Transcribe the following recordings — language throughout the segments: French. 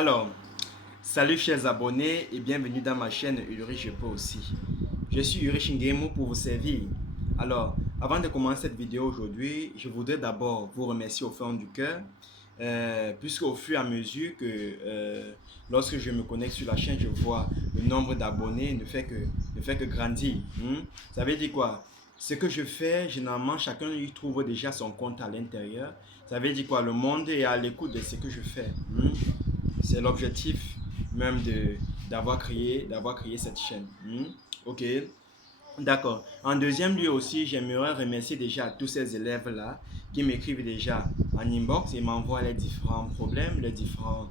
Alors, salut chers abonnés et bienvenue dans ma chaîne Ulrich Je peux aussi. Je suis Ulrich Ngemo pour vous servir. Alors, avant de commencer cette vidéo aujourd'hui, je voudrais d'abord vous remercier au fond du cœur, puisque au fur et à mesure que lorsque je me connecte sur la chaîne, je vois le nombre d'abonnés ne fait que grandir. Ça veut dire quoi? Ce que je fais, généralement, chacun y trouve déjà son compte à l'intérieur. Ça veut dire quoi? Le monde est à l'écoute de ce que je fais. C'est l'objectif même d'avoir créé cette chaîne. Ok, d'accord. En deuxième lieu aussi, j'aimerais remercier déjà tous ces élèves-là qui m'écrivent déjà en inbox et m'envoient les différents problèmes, les différents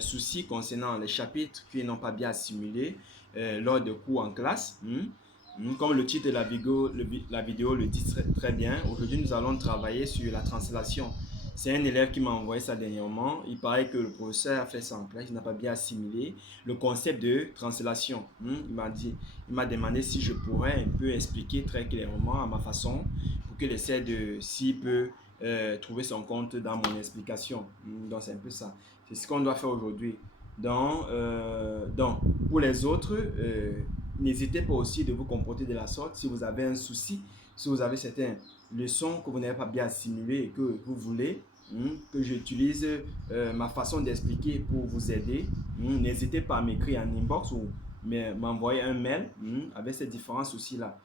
soucis concernant les chapitres qu'ils n'ont pas bien assimilés lors de cours en classe. Comme le titre de la vidéo le dit très bien, aujourd'hui nous allons travailler sur la translation. C'est un élève qui m'a envoyé ça dernièrement. Il paraît que le professeur a fait ça en classe, il n'a pas bien assimilé le concept de translation. Il m'a demandé si je pourrais un peu expliquer très clairement à ma façon pour qu'il essaie s'il peut trouver son compte dans mon explication. Donc c'est un peu ça. C'est ce qu'on doit faire aujourd'hui. Donc, pour les autres, n'hésitez pas aussi de vous comporter de la sorte. Si vous avez un souci, si vous avez certaines leçons que vous n'avez pas bien assimilées et que vous voulez que j'utilise ma façon d'expliquer pour vous aider, n'hésitez pas à m'écrire en inbox ou m'envoyer un mail avec ces différents soucis-là.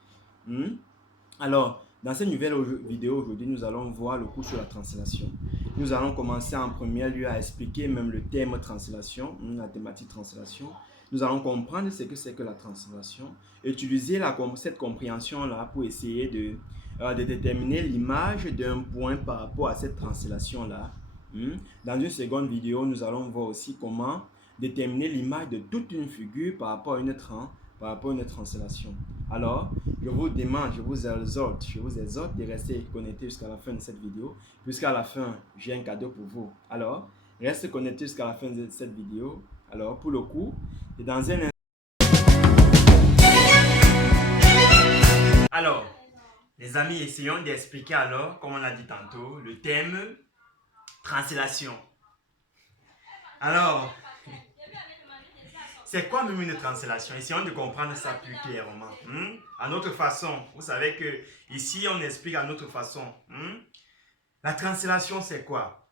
Alors, dans cette nouvelle vidéo aujourd'hui, nous allons voir le cours sur la translation. Nous allons commencer en premier lieu à expliquer même le thème translation, la thématique translation. Nous allons comprendre ce que c'est que la translation, utiliser cette compréhension-là pour essayer de déterminer l'image d'un point par rapport à cette translation-là. Dans une seconde vidéo, nous allons voir aussi comment déterminer l'image de toute une figure par rapport à une translation. Alors, je vous demande, je vous exhorte de rester connecté jusqu'à la fin de cette vidéo, puisqu'à la fin, j'ai un cadeau pour vous. Alors, restez connecté jusqu'à la fin de cette vidéo. Alors, pour le coup, et dans un instant. Alors, les amis, essayons d'expliquer alors, comme on l'a dit tantôt, le thème translation. Alors, c'est quoi même une translation? Essayons de comprendre ça plus clairement. À notre façon. Vous savez que ici, on explique à notre façon. La translation, c'est quoi?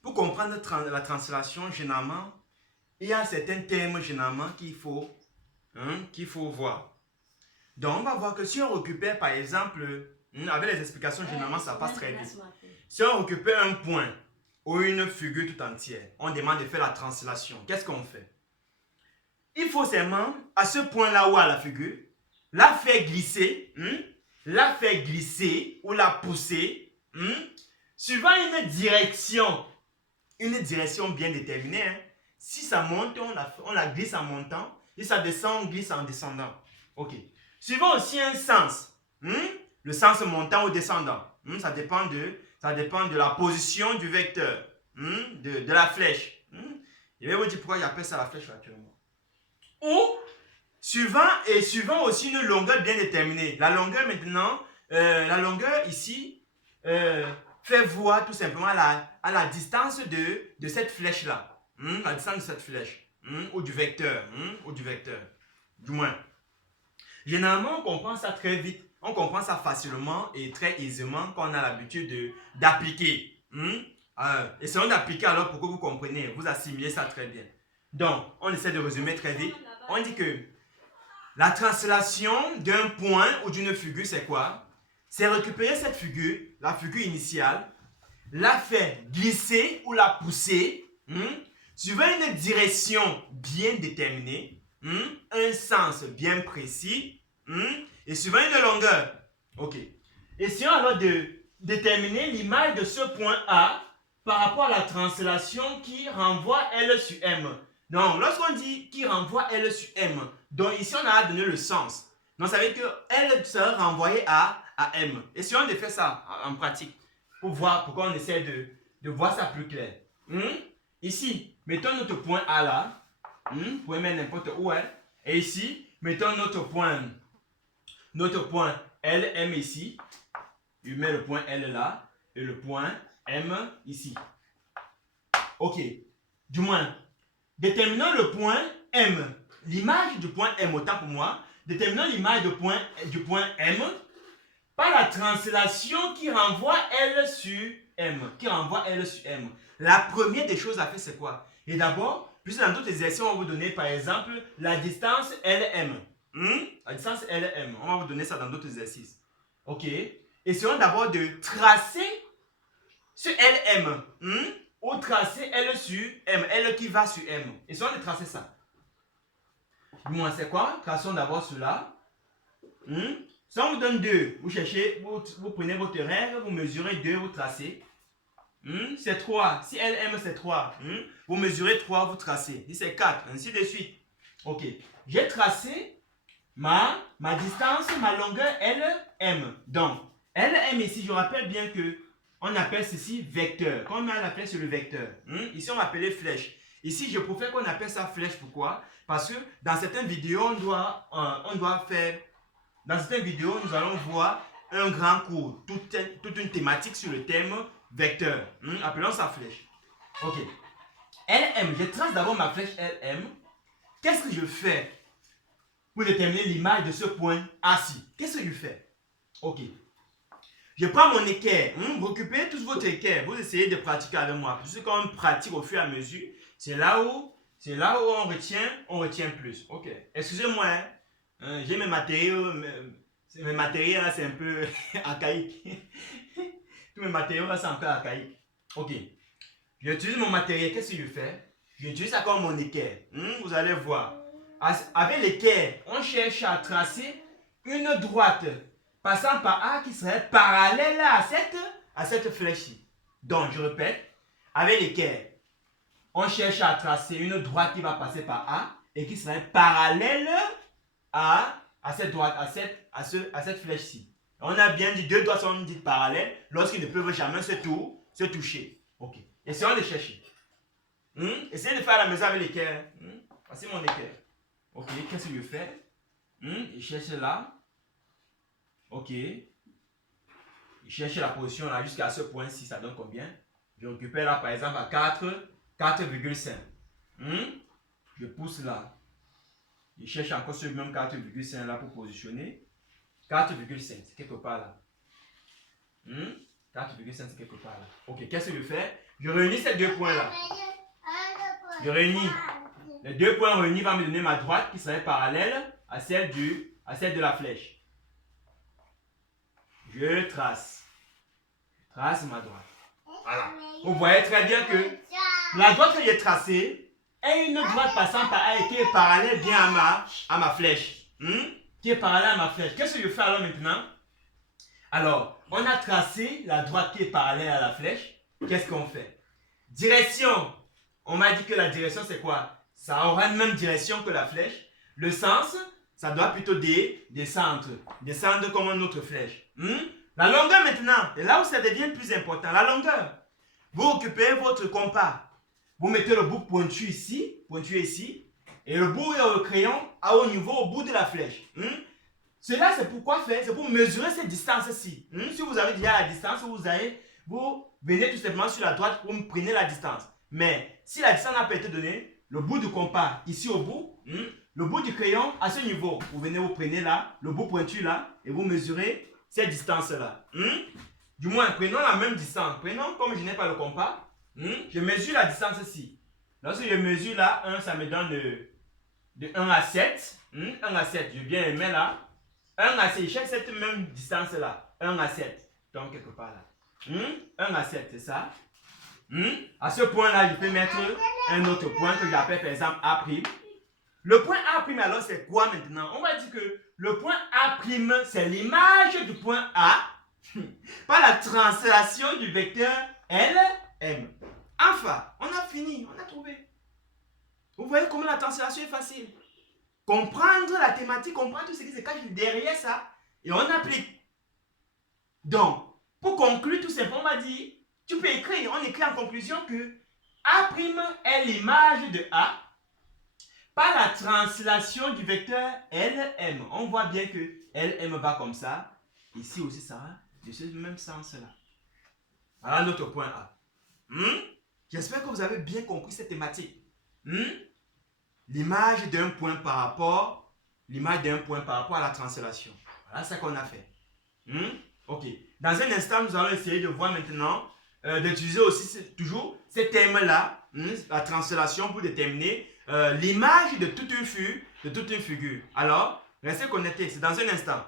Pour comprendre la translation, généralement, il y a certains termes généralement qu'il faut voir. Donc, on va voir que si on récupère, par exemple, avec les explications, généralement, ça passe très vite. Si on récupère un point ou une figure tout entière, on demande de faire la translation. Qu'est-ce qu'on fait? Il faut seulement, à ce point-là ou à la figure, la faire glisser ou la pousser, suivant une direction bien déterminée. Si ça monte, on la glisse en montant. Si ça descend, on glisse en descendant. Ok. Suivant aussi un sens. Le sens montant ou descendant. Ça dépend de la position du vecteur, de la flèche. Je vais vous dire pourquoi j'appelle ça la flèche actuellement. Ou suivant aussi une longueur bien déterminée. La longueur maintenant, la longueur ici fait voir tout simplement à la distance de cette flèche-là. La distance de cette flèche. Ou du vecteur. Du moins. Généralement, on comprend ça très vite. On comprend ça facilement et très aisément quand on a l'habitude d'appliquer. Essayons d'appliquer alors pour que vous compreniez. Vous assimilez ça très bien. Donc, on essaie de résumer très vite. On dit que la translation d'un point ou d'une figure, c'est quoi? C'est récupérer cette figure, la figure initiale, la faire glisser ou la pousser, suivant une direction bien déterminée, un sens bien précis, et suivant une longueur. Ok. Essayons alors de déterminer l'image de ce point A par rapport à la translation qui renvoie L sur M. Donc, lorsqu'on dit qui renvoie L sur M, donc ici on a donné le sens. Donc, ça veut dire que L sera renvoyé à M. Essayons de faire ça en pratique pour voir pourquoi on essaie de voir ça plus clair. Ici, mettons notre point A là. Vous pouvez mettre n'importe où. Et ici, mettons notre point L, M ici. Je mets le point L là et le point M ici. Ok. Du moins, déterminons le point M. L'image du point M, autant pour moi. Déterminons l'image du point M par la translation qui renvoie L sur M. La première des choses à faire, c'est quoi? Et d'abord, puisque dans d'autres exercices, on va vous donner par exemple la distance LM. La distance LM. On va vous donner ça dans d'autres exercices. Ok? Essayons d'abord de tracer ce LM. Ou tracer L sur M. L qui va sur M. Essayons de tracer ça. Moi, c'est quoi? Traçons d'abord cela. Si on vous donne 2, vous cherchez, vous prenez votre règle, vous mesurez 2, vous tracez. C'est 3. Si LM c'est 3, vous mesurez 3, vous tracez. Si c'est 4, ainsi de suite. Ok. J'ai tracé ma distance, ma longueur LM. Donc, LM ici, je rappelle bien que on appelle ceci vecteur. Quand on appelle sur le vecteur, ici on va appeler flèche. Ici, je préfère qu'on appelle ça flèche. Pourquoi? Parce que dans certaines vidéos, on doit faire... Dans certaines vidéos, nous allons voir un grand cours, toute une thématique sur le thème vecteur. Appelons ça flèche. Ok. LM, je trace d'abord ma flèche LM. Qu'est-ce que je fais pour déterminer l'image de ce point A-ci? Qu'est-ce que je fais? Ok. Je prends mon équerre. Vous récupérez tous votre équerre. Vous essayez de pratiquer avec moi. Parce que quand on pratique au fur et à mesure, c'est là où on retient plus. Ok. Excusez-moi, j'ai mes matériaux. Mes matériaux là, c'est un peu archaïque. Tous mes matériaux là, c'est un peu archaïque. Ok. J'utilise mon matériel. Qu'est-ce que je fais? J'utilise ça comme mon équerre. Vous allez voir. Avec l'équerre, on cherche à tracer une droite passant par A qui serait parallèle à cette flèche-ci. Donc, je répète, avec l'équerre, on cherche à tracer une droite qui va passer par A et qui serait parallèle à cette droite, à cette flèche-ci. On a bien dit deux droites sont dites parallèles lorsqu'ils ne peuvent jamais se toucher. Ok. Essayons de chercher. Essayez de faire à la maison avec l'équerre. Voici mon équerre. Ok, qu'est-ce que je fais? Je cherche là. Ok. Je cherche la position là jusqu'à ce point-ci, ça donne combien? Je récupère là par exemple à 4,5. Je pousse là. Je cherche encore ce même 4,5 là pour positionner. 4,5, c'est quelque part là. 4,5 c'est quelque part là. Ok, qu'est-ce que je fais? Je réunis ces deux points là. Je réunis. Les deux points réunis vont me donner ma droite qui serait parallèle à celle de la flèche. Je trace. Je trace ma droite. Voilà. Vous voyez très bien que la droite que j'ai tracée est une droite passant par A et qui est parallèle bien à ma flèche. Qui est parallèle à ma flèche. Qu'est-ce que je fais alors maintenant? Alors, on a tracé la droite qui est parallèle à la flèche. Qu'est-ce qu'on fait? Direction. On m'a dit que la direction c'est quoi? Ça aura une même direction que la flèche. Le sens, ça doit plutôt descendre. Descendre comme une autre flèche. La longueur maintenant, et là où ça devient plus important, la longueur. Vous occupez votre compas. Vous mettez le bout pointu ici, et le bout au crayon au niveau, au bout de la flèche. Cela, c'est pourquoi faire? C'est pour mesurer cette distance-ci. Si vous avez déjà la distance, vous venez tout simplement sur la droite pour me prendre la distance. Mais si la distance n'a pas été donnée, le bout du compas ici au bout, le bout du crayon à ce niveau, vous venez, vous prenez là, le bout pointu là, et vous mesurez cette distance-là. Du moins, prenons la même distance. Prenons, comme je n'ai pas le compas, je mesure la distance-ci. Lorsque je mesure là, 1, ça me donne de 1 à 7. 1 à 7, je viens le mettre là. 1 à 7, je cherche cette même distance-là. 1 à 7. Donc, quelque part là. 1 à 7, c'est ça. À ce point-là, je peux mettre un autre point que j'appelle par exemple A'. Le point A', alors, c'est quoi maintenant? On va dire que le point A', c'est l'image du point A par la translation du vecteur LM. Enfin, on a fini, on a trouvé. Vous voyez comment la translation est facile. Comprendre la thématique, comprendre tout ce qui se cache derrière ça, et on applique. Donc, pour conclure tout simplement, on va dire, tu peux écrire, on écrit en conclusion que A' est l'image de A par la translation du vecteur LM. On voit bien que LM va comme ça. Ici aussi, ça va de ce même sens-là. Voilà notre point A. J'espère que vous avez bien compris cette thématique. l'image d'un point par rapport à la translation. Voilà ce qu'on a fait. Ok. Dans un instant, nous allons essayer de voir maintenant, d'utiliser aussi toujours ces termes-là, la translation pour déterminer l'image de toute une figure. Alors, restez connectés, c'est dans un instant.